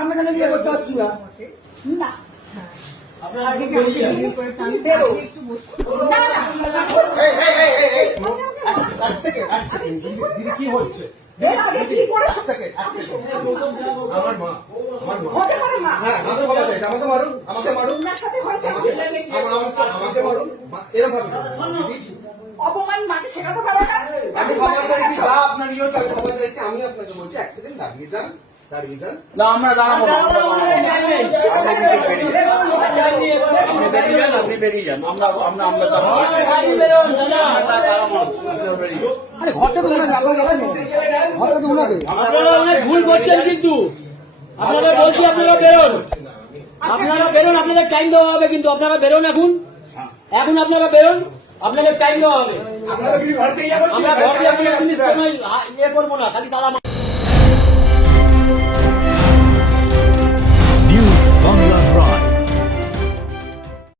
আমরা কেন বিয়ে করতে পারছি না? না কি হচ্ছে? আমার মা, হ্যাঁ আমাকে ক্ষমা চাইছে, আমাকে মারুন, আমাকে মারুন, আমাকে মারুন, এরকম ভাবে দিদি অপমান মাকে শেখাতে পারো না। আমি ক্ষমা চাইছি বা আপনার ইয়েও চাই ক্ষমা চাইছি। আমি আপনাকে বলছি এক সেকেন্ড দাঁড়িয়ে যান, দাঁড়িয়ে যান। না আমরা দাঁড়াবো না, আপনি বেরিয়ে যান। আমরা ঘরটা তো আপনারা অনেক ভুল করছেন, কিন্তু আপনারা বলছি আপনারা বেরোন, আপনাদের টাইম দেওয়া হবে, কিন্তু আপনারা বেরোন এখন আপনারা বেরোন, আপনাদের টাইম দেওয়া হবে। আমরা ঘর দিয়ে ইয়ে করবো না, খালি তারা